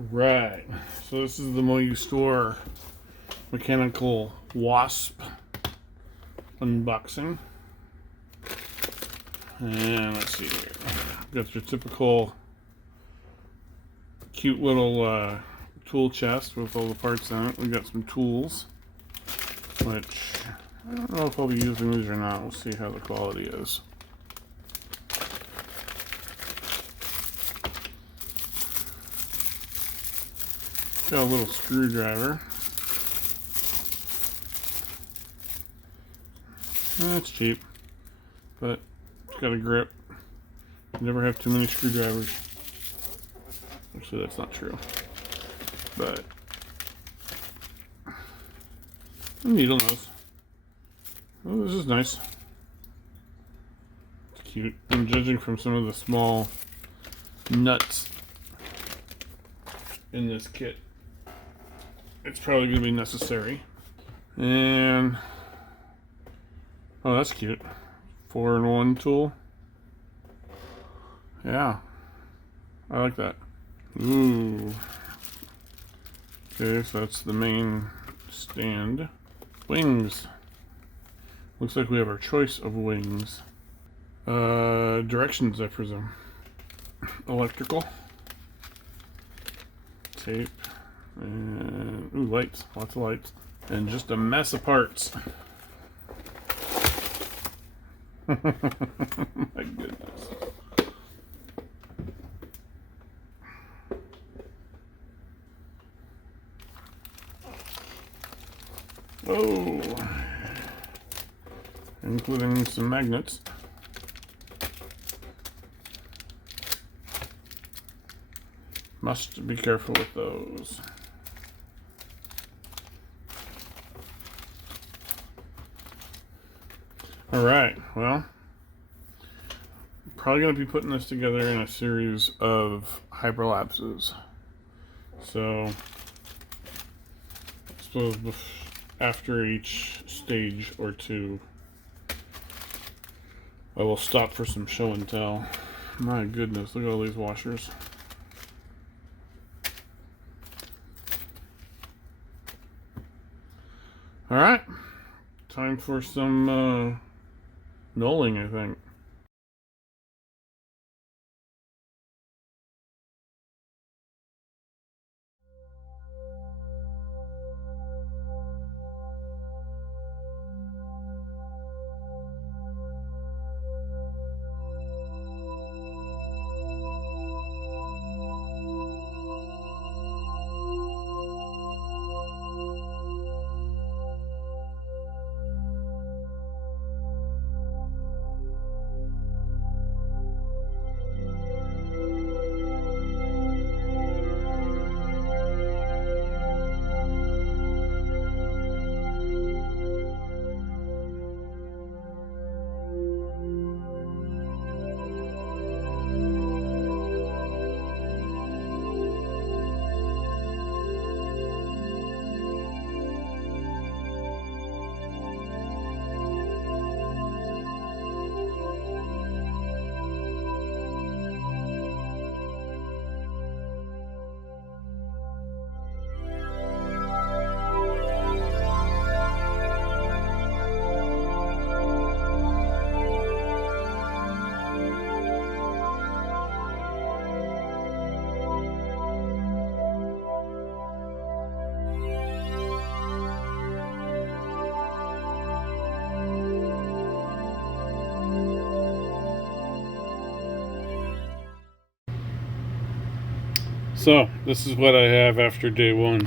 Right, so this is the Moyustore Mechanical Wasp unboxing. And let's see here. Got your typical cute little tool chest with all the parts in it. We got some tools, which I don't know if I'll be using these or not. We'll see how the quality is. Got a little screwdriver. That's cheap, but it's got a grip. You never have too many screwdrivers. Actually, that's not true. But needle nose. Oh, this is nice. It's cute. I'm judging from some of the small nuts in this kit. It's probably going to be necessary. And oh, that's cute. 4-in-1 tool. Yeah, I like that. Ooh. Okay, so that's the main stand. Wings. Looks like we have our choice of wings. Directions, I presume. Electrical. Tape. And ooh, lights. Lots of lights. And just a mess of parts. My goodness. Oh, including some magnets. Must be careful with those. Alright, well, I'm probably going to be putting this together in a series of hyperlapses. So, I suppose after each stage or two, I will stop for some show and tell. My goodness, look at all these washers. Alright, time for some knolling, I think. So, this is what I have after day one.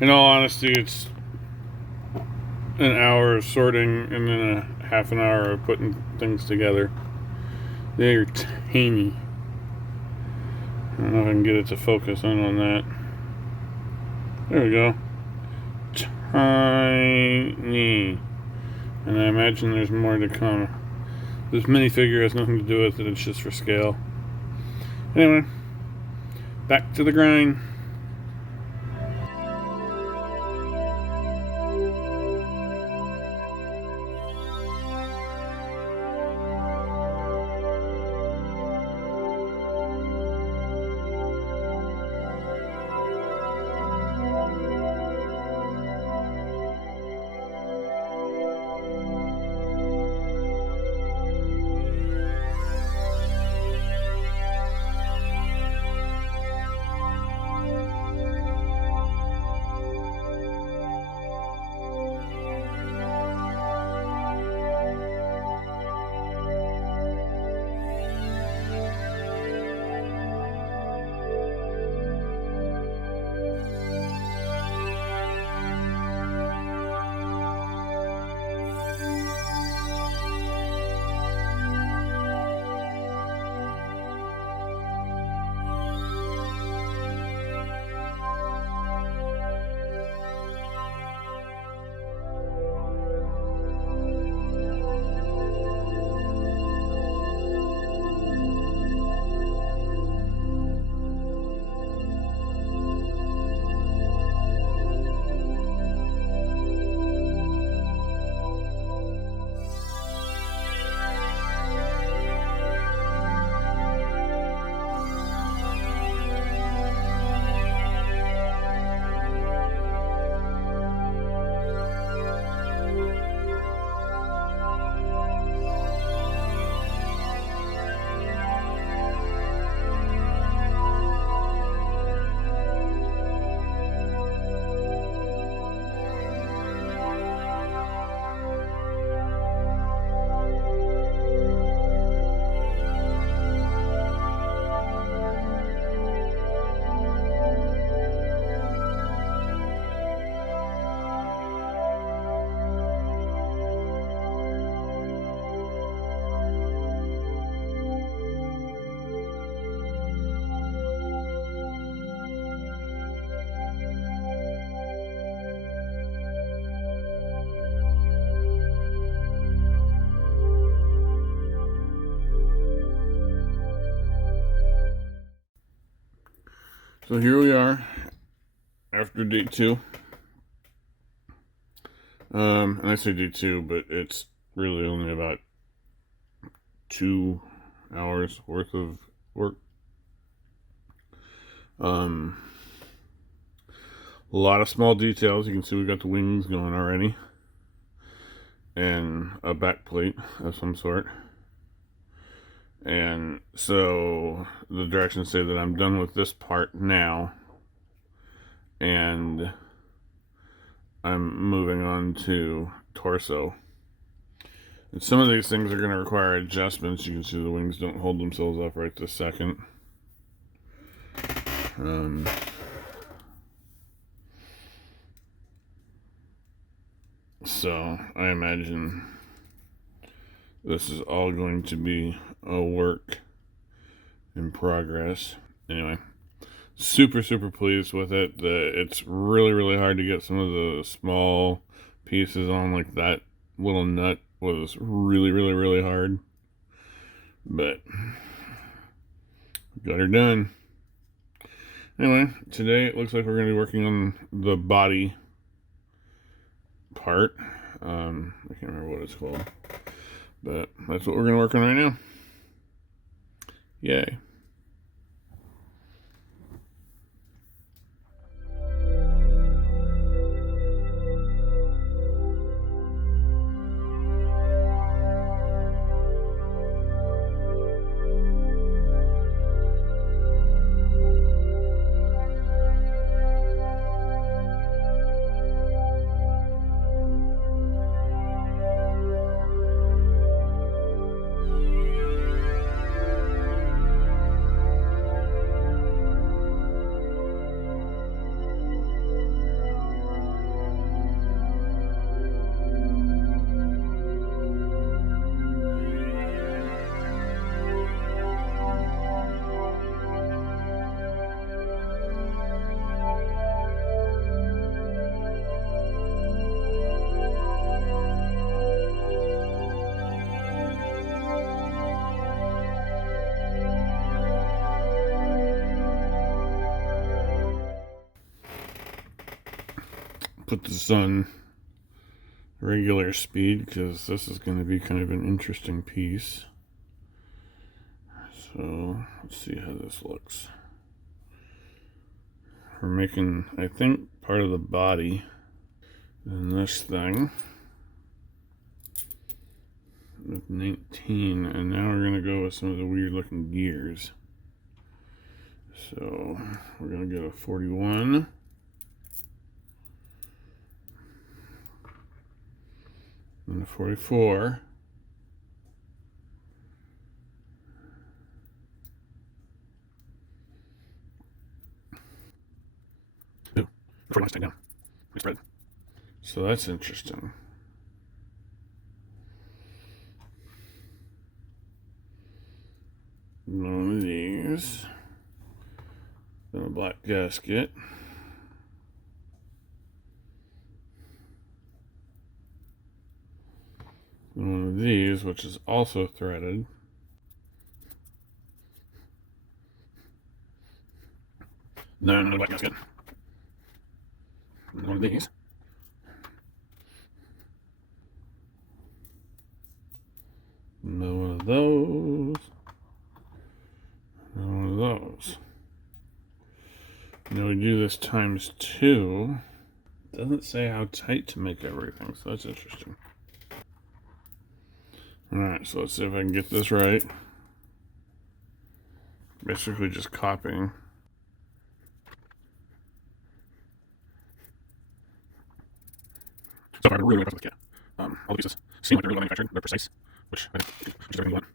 In all honesty, it's an hour of sorting and then a half an hour of putting things together. They're tiny. I don't know if I can get it to focus in on that. There we go. Tiny. And I imagine there's more to come. This minifigure has nothing to do with it, it's just for scale. Anyway, back to the grind. So here we are after day 2. And I say day 2, but it's really only about 2 hours worth of work. A lot of small details. You can see we got the wings going already, and a back plate of some sort. And so the directions say that I'm done with this part now, and I'm moving on to torso. And some of these things are going to require adjustments. You can see the wings don't hold themselves up right this second. So I imagine this is all going to be a work in progress. Anyway, super pleased with it. It's really hard to get some of the small pieces on, like that little nut was really hard, but got her done. Anyway, today it looks like we're going to be working on the body part. I can't remember what it's called, but that's what we're going to work on right now. Yay. Put this on regular speed because this is going to be kind of an interesting piece. So let's see how this looks. We're making, I think, part of the body in this thing with 19, and now we're going to go with some of the weird looking gears. So we're going to get a 41. And a 44. Ooh, 41 staying down. We spread. So that's interesting. One of these. Then a black gasket. One of these, which is also threaded. Then another black gasket. One of these. Another one of those. Another one of those. Now we do this times 2. It doesn't say how tight to make everything, so that's interesting. Alright, so let's see if I can get this right. Basically just copying. So far, I really impressed with the kit. All the pieces seem like they're really manufactured. They're precise, which I think is everything you want.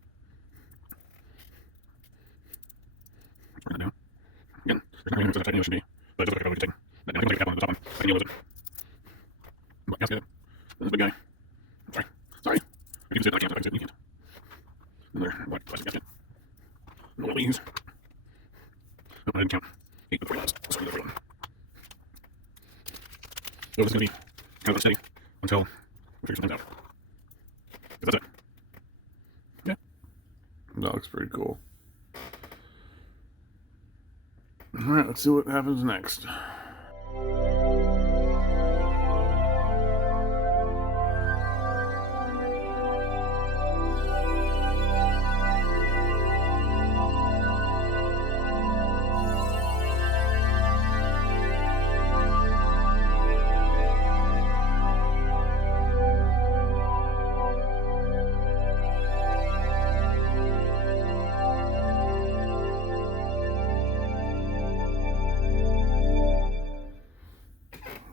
Bring that down. Again, there's not anything that should be, but it does look like I probably could take that down. I can take a cap on the top one. I can deal with it. But that's good. This is a big guy. Sorry. You can see it, I can't. You can't. Another black plastic gasket. And one of these. Oh, I didn't count. 8 before last. Sorry, the other one. So this is going to be kind of steady until we figure something out. That's it. Yeah. That looks pretty cool. Alright, let's see what happens next.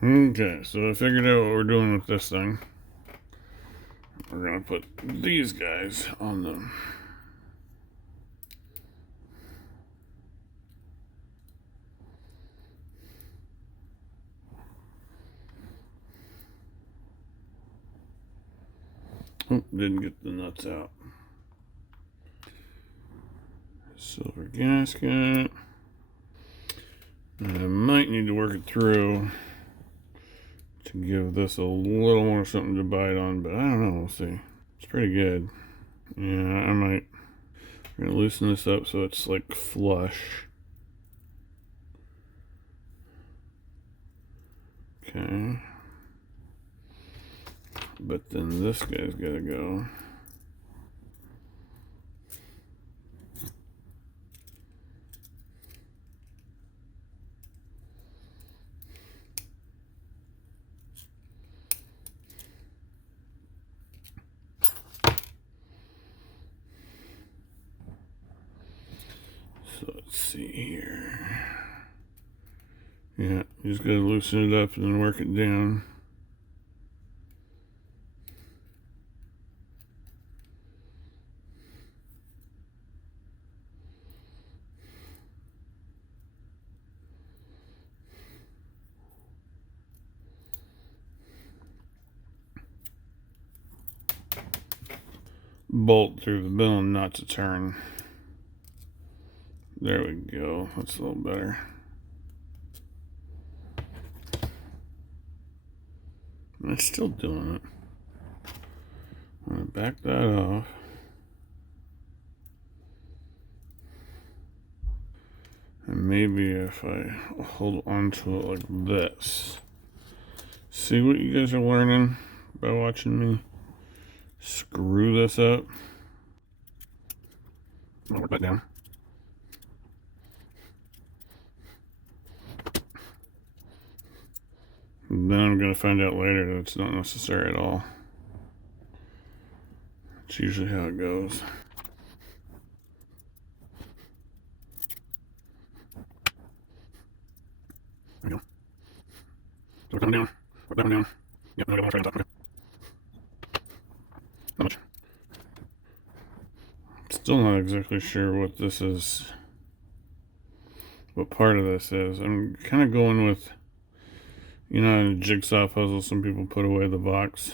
Okay, so I figured out what we're doing with this thing. We're gonna put these guys on them. Oh, didn't get the nuts out. Silver gasket. I might need to work it through to give this a little more something to bite on, but I don't know, we'll see. It's pretty good. Yeah, I might. I'm gonna loosen this up so it's like flush. Okay. But then this guy's gotta go. So let's see here. Yeah, you just gotta loosen it up and then work it down. Bolt through the middle not to turn. There we go. That's a little better. It's still doing it. I'm gonna back that off. And maybe if I hold onto it like this. See what you guys are learning by watching me screw this up? I'll work that down. And then I'm going to find out later that it's not necessary at all. It's usually how it goes. There we go. So we're coming down. Work that one down. Yep, now we got one right on top. Okay. Not much. Still not exactly sure what this is. What part of this is. I'm kind of going with, you know, in a jigsaw puzzle, some people put away the box.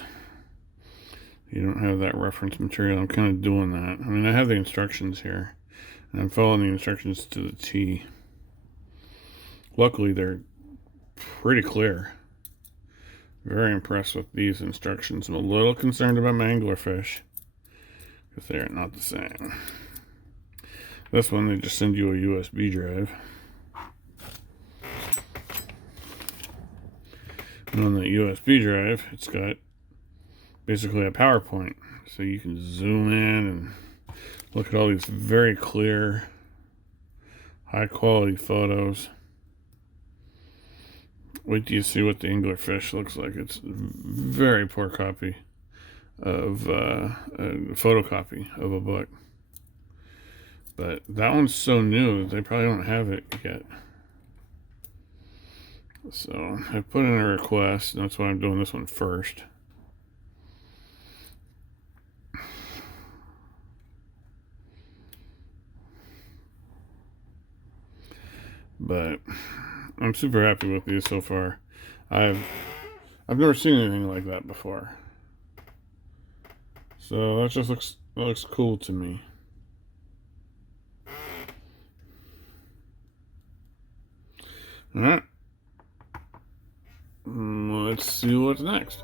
You don't have that reference material. I'm kind of doing that. I mean, I have the instructions here, and I'm following the instructions to the T. Luckily, they're pretty clear. Very impressed with these instructions. I'm a little concerned about my anglerfish, because they're not the same. This one, they just send you a USB drive. And on the USB drive, it's got basically a PowerPoint. So you can zoom in and look at all these very clear, high quality photos. Wait till you see what the anglerfish looks like. It's a very poor copy of a photocopy of a book. But that one's so new, they probably don't have it yet. So I put in a request, and that's why I'm doing this one first. But I'm super happy with these so far. I've never seen anything like that before. So that just looks cool to me. Alright. Let's see what's next.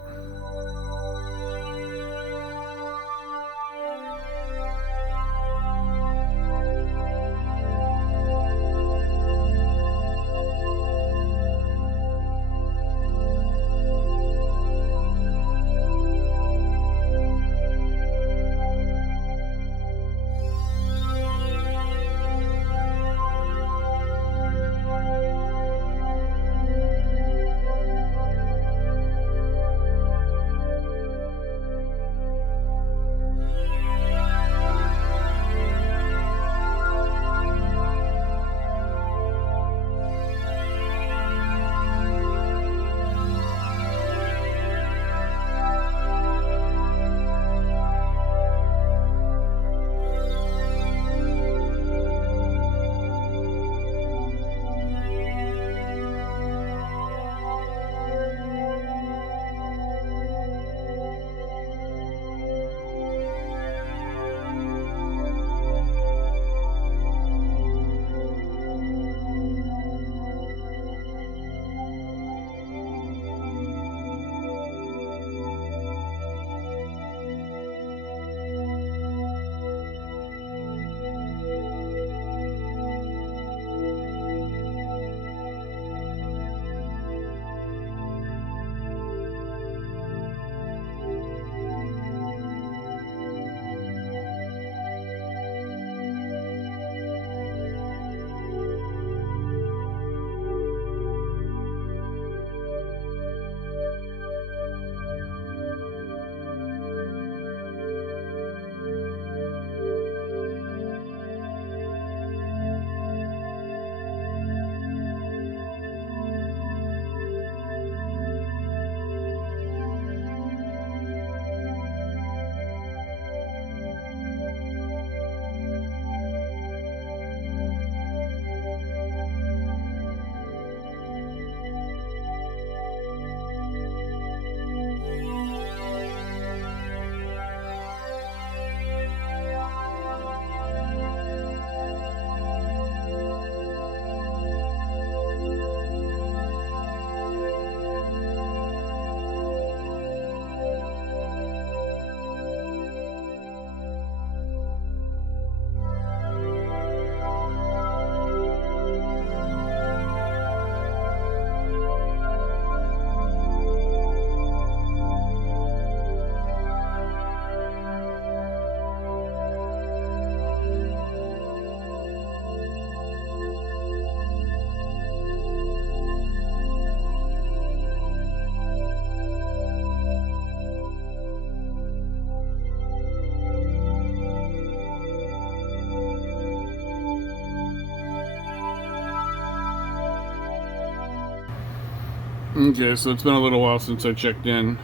Okay, so it's been a little while since I checked in.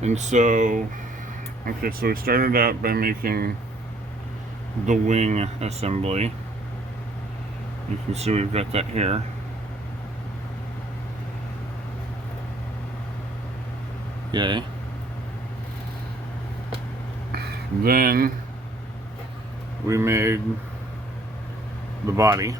And so, okay, so we started out by making the wing assembly. You can see we've got that here. Yay. Then we made the body.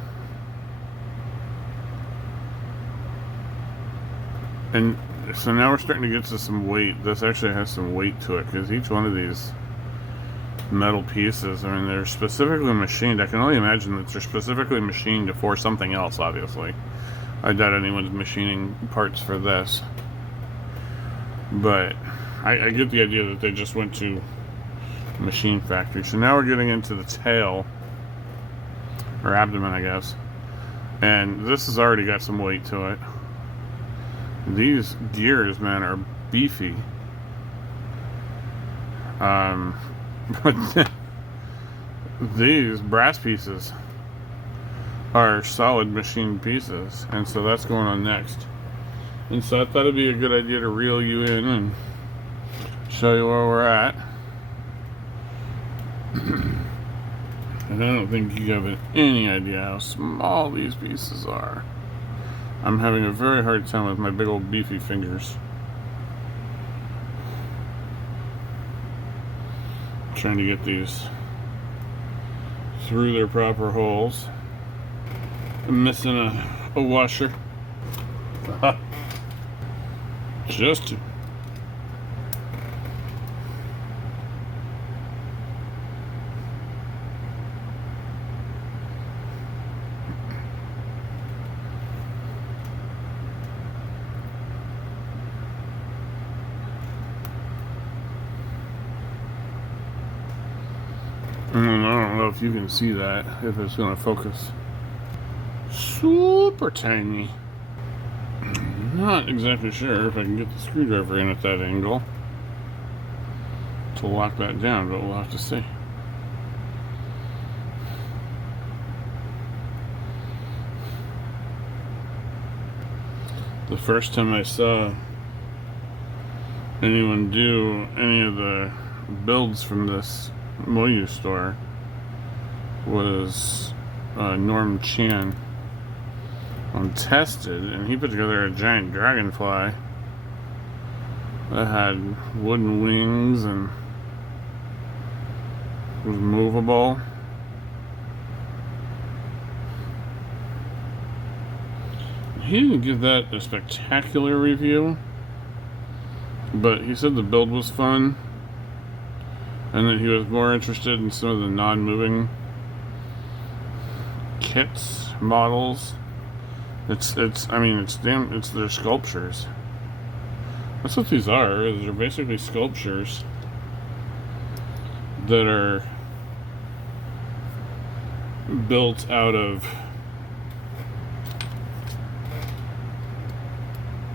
And so now we're starting to get to some weight. This actually has some weight to it because each one of these metal pieces, I mean, they're specifically machined. I can only imagine that they're specifically machined for something else, obviously. I doubt anyone's machining parts for this. But I get the idea that they just went to machine factory. So now we're getting into the tail, or abdomen, I guess. And this has already got some weight to it. These gears, man, are beefy. But these brass pieces are solid machined pieces, and so that's going on next. And so I thought it'd be a good idea to reel you in and show you where we're at. And I don't think you have any idea how small these pieces are. I'm having a very hard time with my big old beefy fingers. Trying to get these through their proper holes. I'm missing a washer. Just two. I don't know if you can see that, if it's going to focus. Super tiny. Not exactly sure if I can get the screwdriver in at that angle to lock that down, but we'll have to see. The first time I saw anyone do any of the builds from this Moyustore was Norm Chan on Tested, and he put together a giant dragonfly that had wooden wings and was movable. He didn't give that a spectacular review, but he said the build was fun and that he was more interested in some of the non-moving kits, models. It's their sculptures. That's what these are. They're basically sculptures that are built out of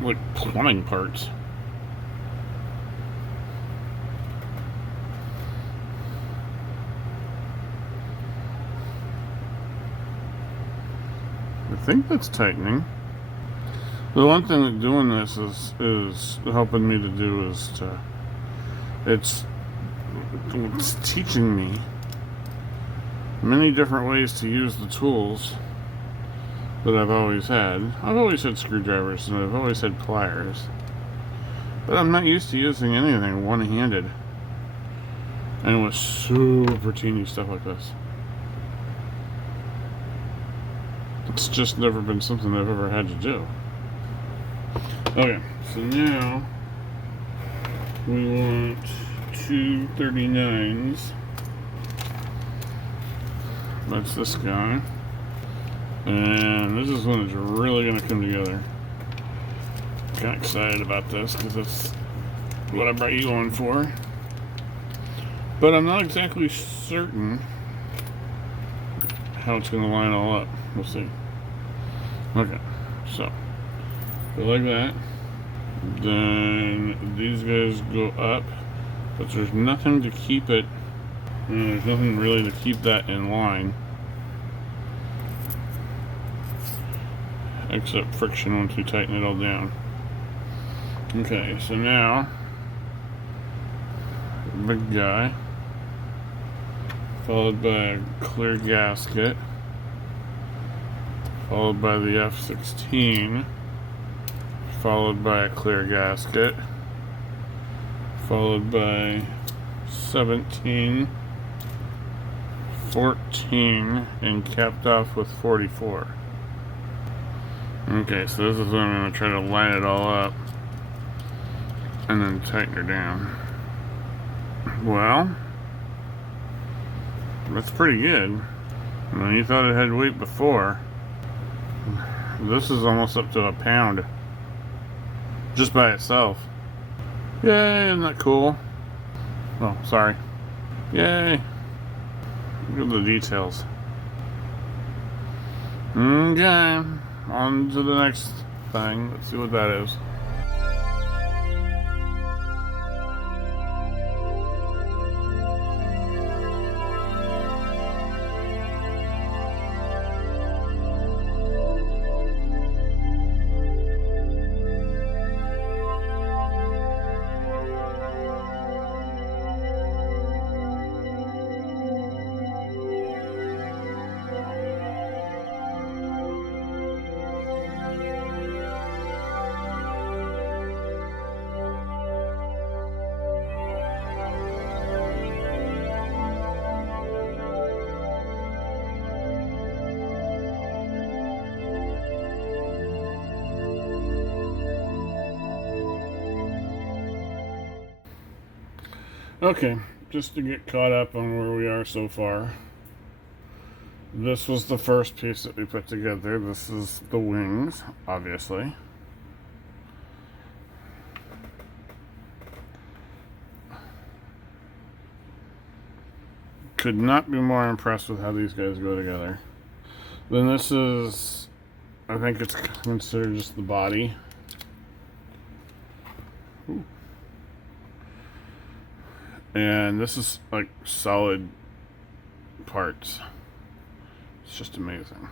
like plumbing parts. I think that's tightening. The one thing that doing this is helping me to do is to it's teaching me many different ways to use the tools that I've always had. I've always had screwdrivers and I've always had pliers, but I'm not used to using anything one-handed and with super teeny stuff like this. It's just never been something I've ever had to do. Okay, so now we want two 39s. That's this guy. And this is when it's really going to come together. Kind of excited about this because that's what I brought you on for. But I'm not exactly certain how it's going to line all up. We'll see. Okay, so go like that. Then these guys go up, but there's nothing to keep it. There's nothing really to keep that in line. picks up friction once you tighten it all down. Okay, so now, big guy, followed by a clear gasket, followed by the F-16, followed by a clear gasket, followed by 17, 14, and capped off with 44. Okay, so this is when I'm going to try to line it all up and then tighten her down. Well, that's pretty good. I mean, you thought it had weight before. This is almost up to a pound just by itself. Yay, isn't that cool? Oh, sorry. Yay. Look at the details. Okay, on to the next thing. Let's see what that is. Okay, just to get caught up on where we are so far. This was the first piece that we put together. This is the wings, obviously. Could not be more impressed with how these guys go together. Then this is, I think it's considered just the body. Ooh. And this is like solid parts. It's just amazing.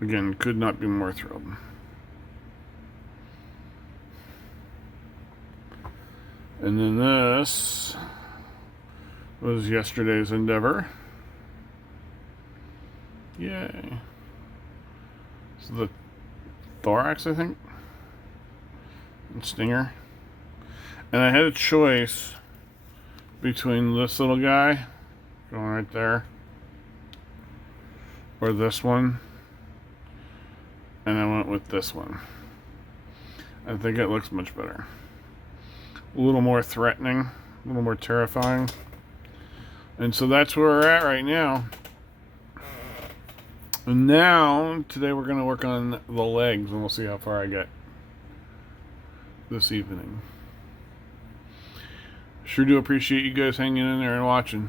Again, could not be more thrilled. And then this was yesterday's endeavor. Yay. So the thorax, I think, and stinger. And I had a choice between this little guy going right there or this one, and I went with this one. I think it looks much better. A little more threatening, a little more terrifying. And so that's where we're at right now. And now, today we're going to work on the legs, and we'll see how far I get this evening. Sure do appreciate you guys hanging in there and watching.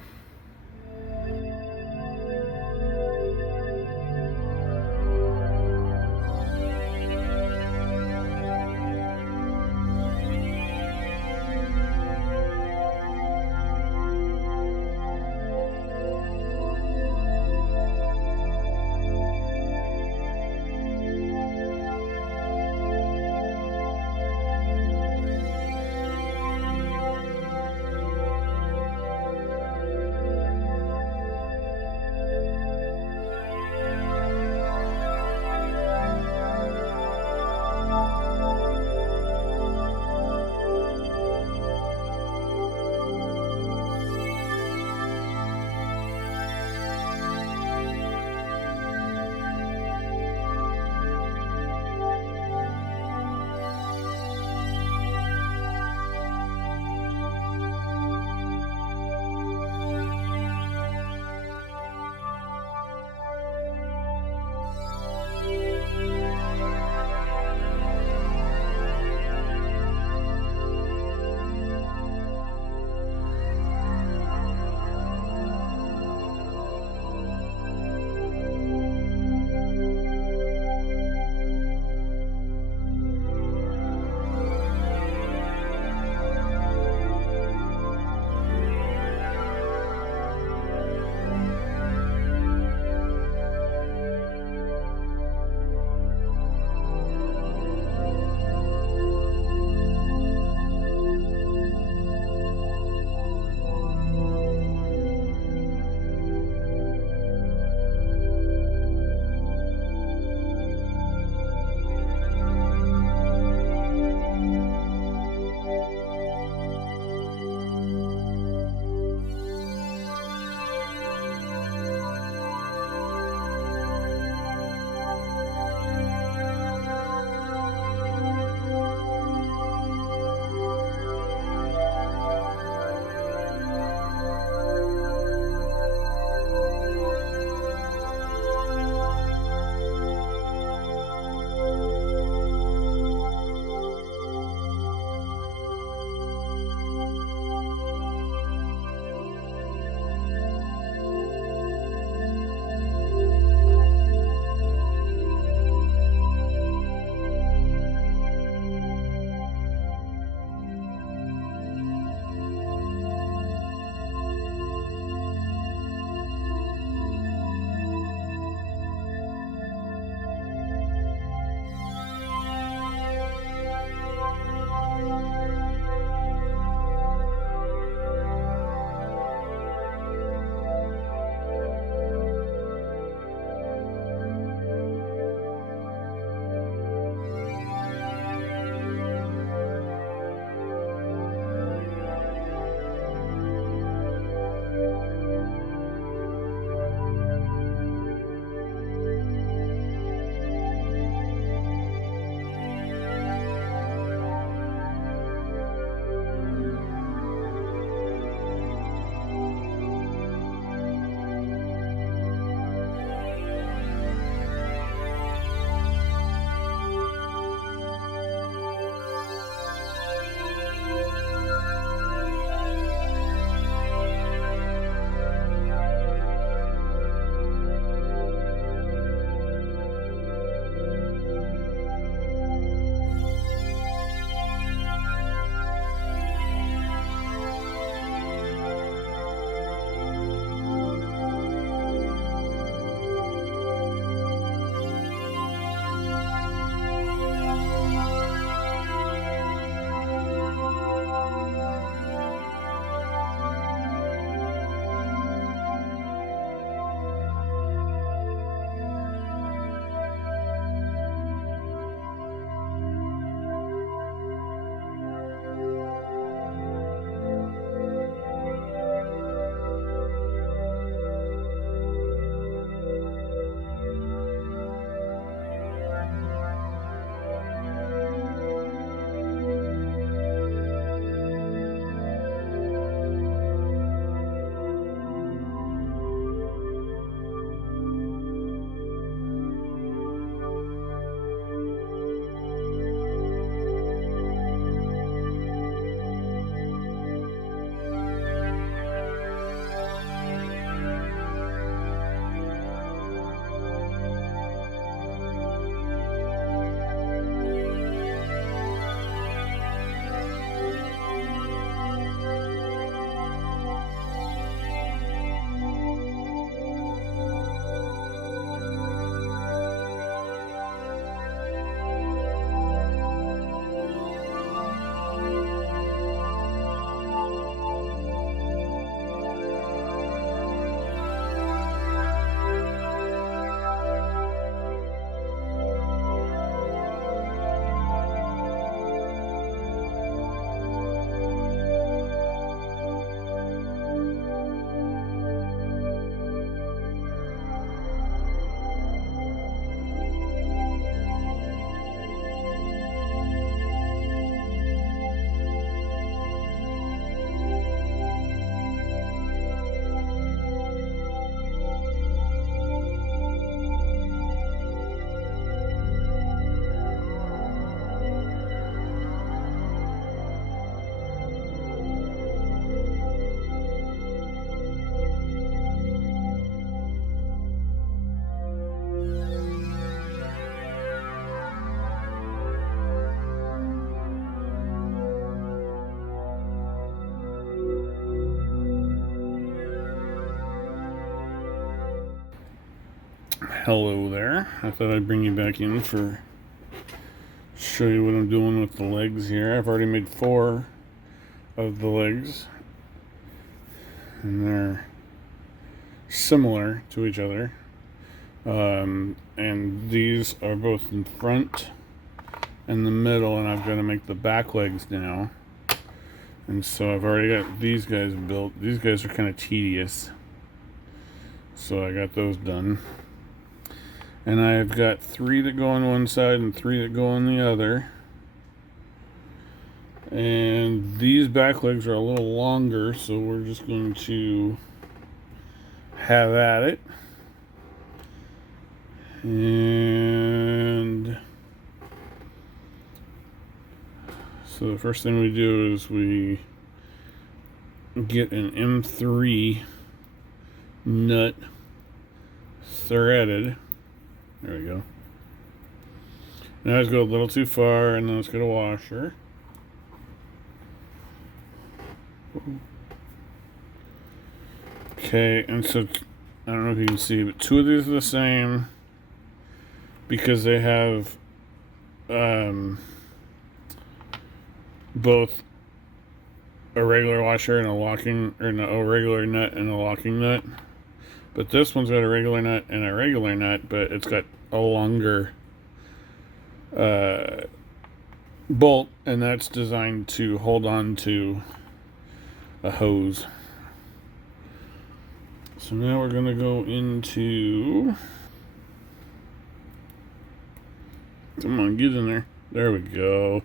Hello there. I thought I'd bring you back in for show you what I'm doing with the legs here. I've already made 4 of the legs, and they're similar to each other. And these are both in front and the middle, and I've got to make the back legs now. And so I've already got these guys built. These guys are kind of tedious, so I got those done. And I've got 3 that go on one side and 3 that go on the other. And these back legs are a little longer, so we're just going to have at it. And so the first thing we do is we get an M3 nut threaded. There we go. Now let's go a little too far, and then let's get a washer. Okay, and so I don't know if you can see, but 2 of these are the same because they have both a regular washer and a locking, or no, a regular nut and a locking nut. But this one's got a regular nut and a regular nut, but it's got a longer bolt, and that's designed to hold on to a hose. So now we're going to go into... Come on, get in there. There we go.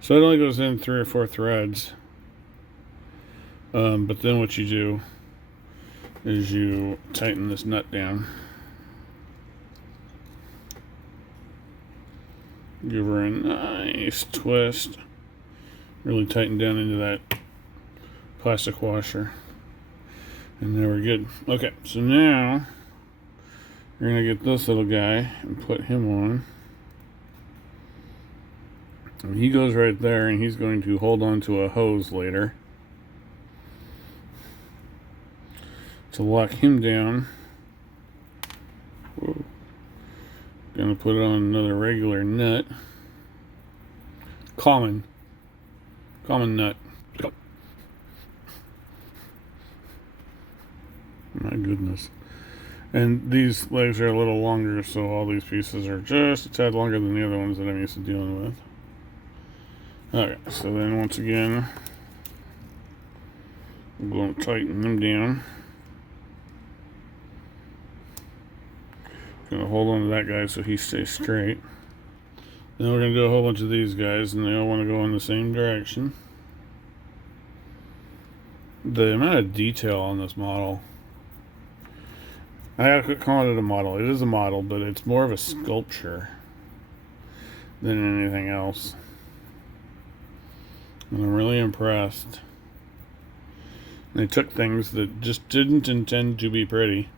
So it only goes in 3 or 4 threads. But then what you do is you tighten this nut down. Give her a nice twist. Really tighten down into that plastic washer. And there we're good. Okay, so now we're going to get this little guy and put him on. And he goes right there, and he's going to hold on to a hose later to lock him down. Whoa. Gonna put on another regular nut. Common nut. My goodness. And these legs are a little longer, so all these pieces are just a tad longer than the other ones that I'm used to dealing with. Okay, so then once again, I'm going to tighten them down. Going to hold on to that guy so he stays straight. Then we're going to do a whole bunch of these guys, and they all want to go in the same direction. The amount of detail on this model, I gotta quit calling it a model. It is a model, but it's more of a sculpture than anything else. And I'm really impressed. They took things that just didn't intend to be pretty.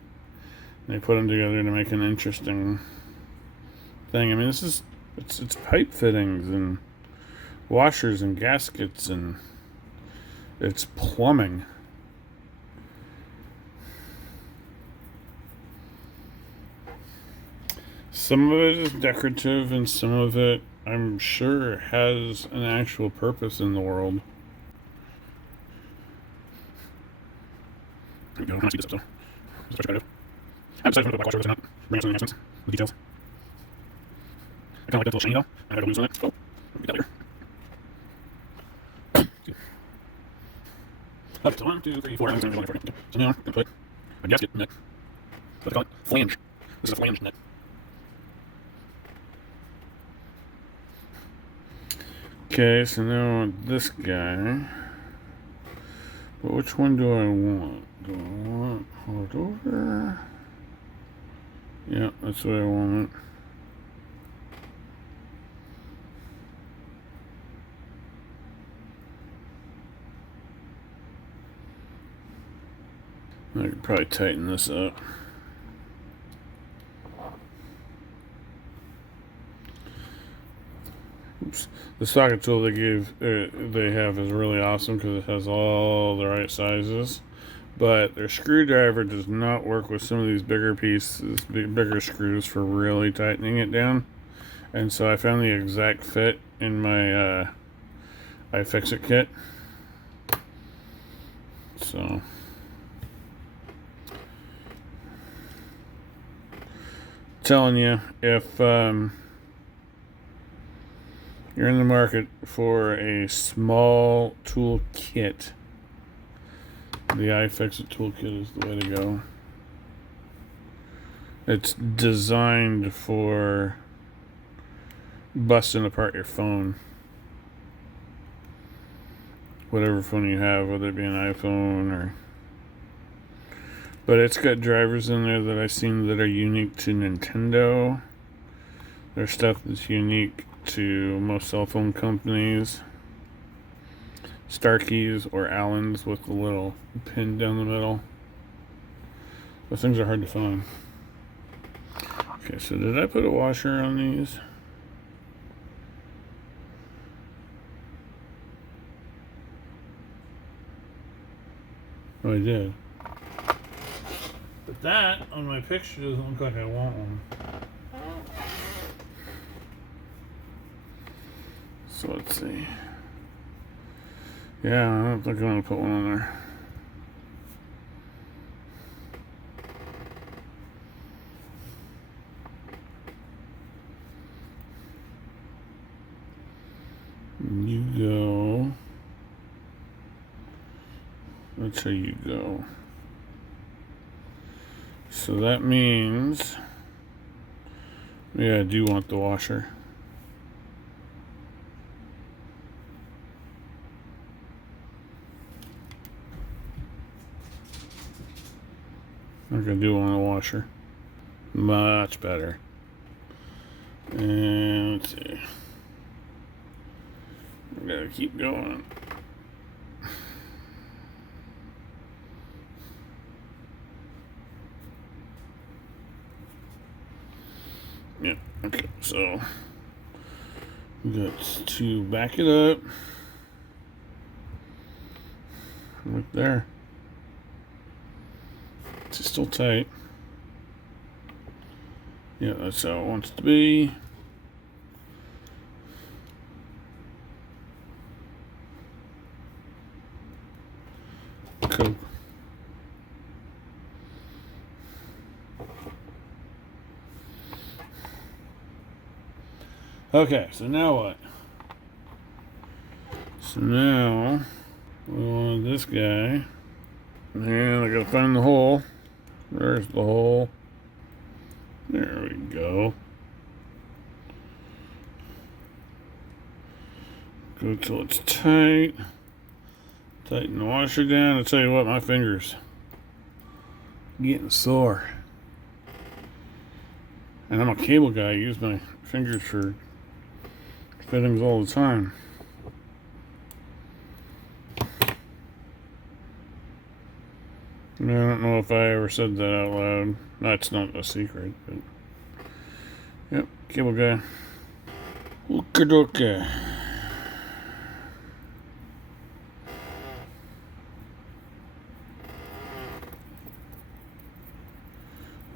They put them together to make an interesting thing. I mean, it's pipe fittings and washers and gaskets, and it's plumbing. Some of it is decorative, and some of it, I'm sure, has an actual purpose in the world. There we go. I see this episode. That's what I do. I decided to put a black washer or not. Bring out some of the accents, the details. I kind of like that little shiny though. I gotta lose on it. Oh, get that here. Okay, so 1, 2, 3, 4. So now I'm gonna put a gasket nut. What do they call it? Flange. This is a flange nut. Okay, so now this guy. But which one do I want? Do I want hold over? Yeah, that's what I want. I could probably tighten this up. Oops. The socket tool they have is really awesome because it has all the right sizes, but their screwdriver does not work with some of these bigger pieces, bigger screws for really tightening it down. And so I found the exact fit in my iFixit kit. So telling you, if you're in the market for a small tool kit, the iFixit toolkit is the way to go. It's designed for busting apart your phone. Whatever phone you have, whether it be an iPhone or... But it's got drivers in there that I've seen that are unique to Nintendo. There's stuff that's unique to most cell phone companies. Starkeys or Allens with the little pin down the middle. Those things are hard to find. Okay, so did I put a washer on these? Oh, I did. But that on my picture doesn't look like I want one. So let's see. Yeah, I don't think I'm going to put one on there. You go. That's how you go. So that means, yeah, I do want the washer. I think I do want a washer. Much better. And let's see. I gotta keep going. Yeah, okay, so we got to back it up. Right there. It's still tight. Yeah, that's how it wants to be. Cool. Okay, so now what? So now we want this guy. And I gotta find the hole. There's the hole. There we go. Go till it's tight. Tighten the washer down. I tell you what, my fingers getting sore. And I'm a cable guy. I use my fingers for fittings all the time. I don't know if I ever said that out loud. That's not a secret, but yep, cable guy. Okay.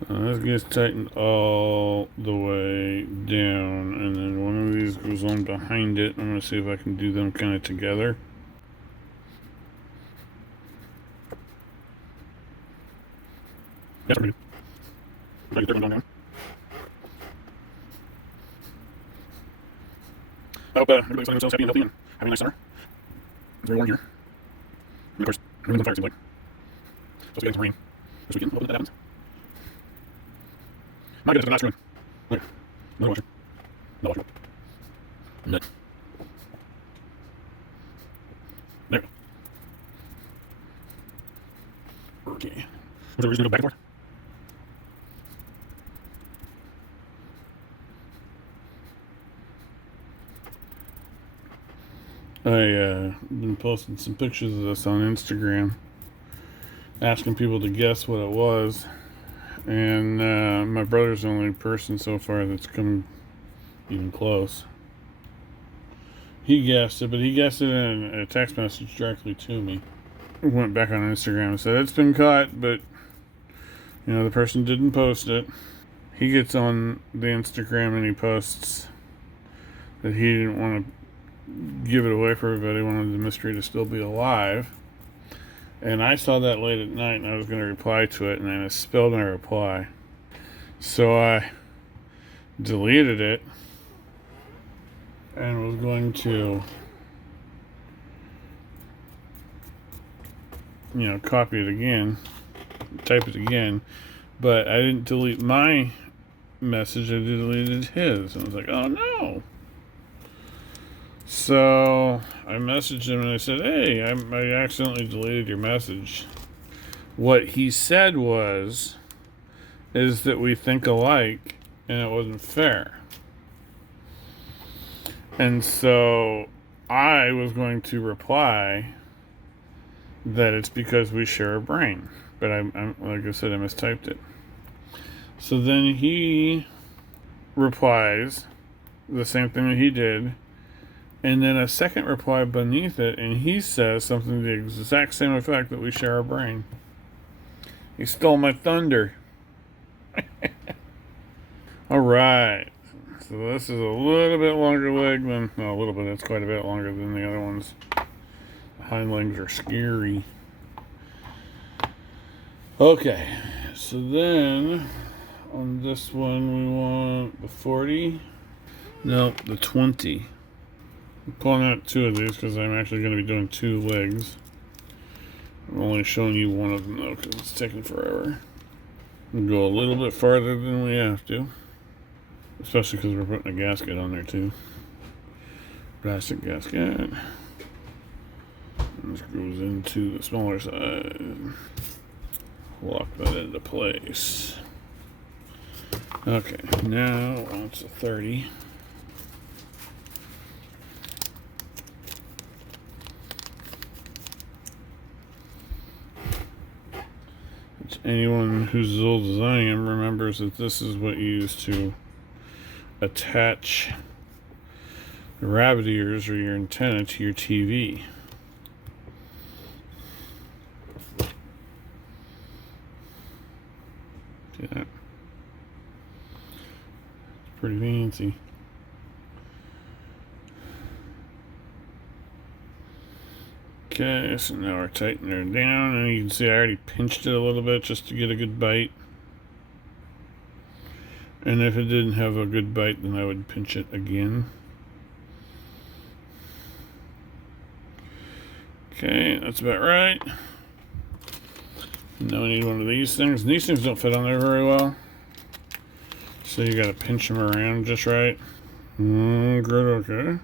This gets tightened all the way down, and then one of these goes on behind it. I'm going to see if I can do them kind of together. That's pretty good. If I get the third one down. I hope everybody's finding themselves happy and healthy and having a nice summer. It's very warm here. And of course, everyone's on fire, it seems like. Supposed to be getting some rain this weekend. Hopefully that happens. My goodness, it's a nice room. There. Another washer. Another washer. Nut. There. Okay. Was there a reason to go back and forth? I've been posting some pictures of this on Instagram, asking people to guess what it was, and my brother's the only person so far that's come even close. He guessed it, but he guessed it in a text message directly to me. went back on Instagram and said it's been caught, but the person didn't post it. He gets on the Instagram and he posts that he didn't want to give it away for everybody, wanted the mystery to still be alive. And I saw that late at night and I was going to reply to it, and I misspelled my reply. So I deleted it and was going to copy it again, type it again, but I didn't delete my message, I deleted his. And I was like, oh no. So I messaged him and I said, hey, I accidentally deleted your message. What he said is that we think alike and it wasn't fair. And so I was going to reply that it's because we share a brain. But I'm like I said, I mistyped it. So then he replies the same thing that he did, and then a second reply beneath it, and he says something to the exact same effect, that we share a brain. He stole my thunder. Alright. So this is a little bit longer leg than, no, a little bit, it's quite a bit longer than the other ones. The hind legs are scary. Okay, so then on this one we want the 40. No, the 20. I'm pulling out two of these because I'm actually going to be doing two legs. I'm only showing you one of them though because it's taking forever. We'll go a little bit farther than we have to, especially because we're putting a gasket on there too. Plastic gasket. And this goes into the smaller side. Lock that into place. Okay, now it's a 30. Which anyone who's as old as I am remembers that this is what you use to attach the rabbit ears or your antenna to your TV. See that? It's pretty fancy. Okay, so now we're tightening her down, and you can see I already pinched it a little bit just to get a good bite. And if it didn't have a good bite, then I would pinch it again. Okay, that's about right. Now we need one of these things. These things don't fit on there very well, so you gotta pinch them around just right. Good, okay.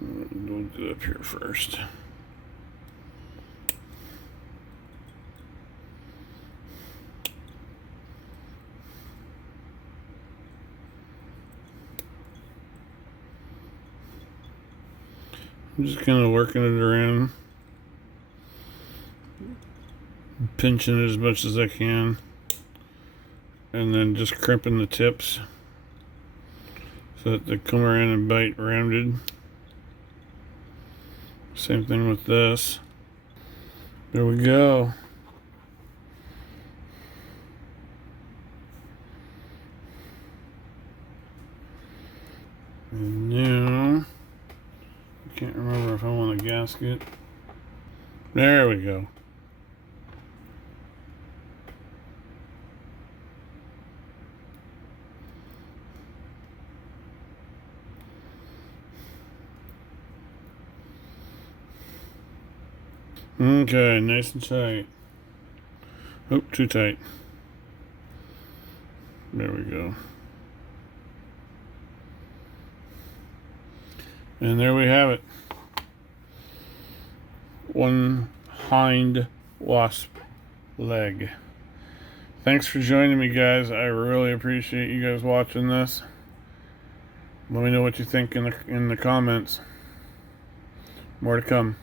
We'll do it up here first. I'm just kind of working it around, pinching it as much as I can, and then just crimping the tips so that they come around and bite rounded. Same thing with this. There we go. And now, I can't remember if I want a gasket. There we go. Okay, nice and tight. Oh, too tight. There we go. And there we have it. One hind wasp leg. Thanks for joining me, guys. I really appreciate you guys watching this. Let me know what you think in the comments. More to come.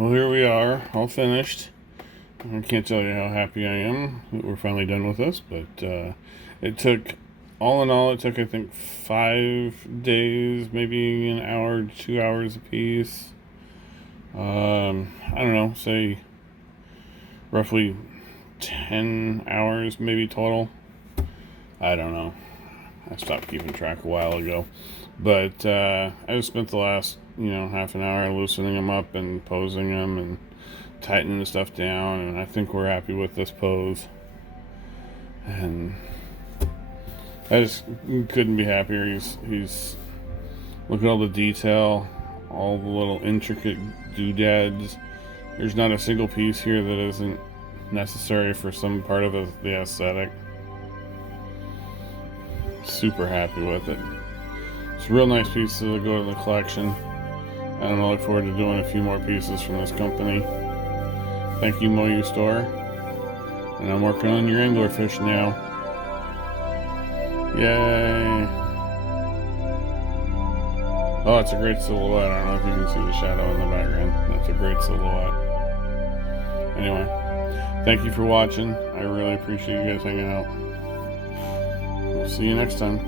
Well, here we are, all finished. I can't tell you how happy I am that we're finally done with this, but it took, all in all, it took, I think, 5 days, maybe an hour, 2 hours a piece. I don't know, say roughly 10 hours maybe total. I don't know. I stopped keeping track a while ago. But I just spent the last, half an hour loosening them up and posing them and tightening the stuff down, and I think we're happy with this pose. And I just couldn't be happier. He's look at all the detail, all the little intricate doodads. There's not a single piece here that isn't necessary for some part of the aesthetic. Super happy with it. It's a real nice piece to go to the collection. And I look forward to doing a few more pieces from this company. Thank you, Moyustore. And I'm working on your anglerfish now. Yay! Oh, it's a great silhouette. I don't know if you can see the shadow in the background. That's a great silhouette. Anyway, thank you for watching. I really appreciate you guys hanging out. We'll see you next time.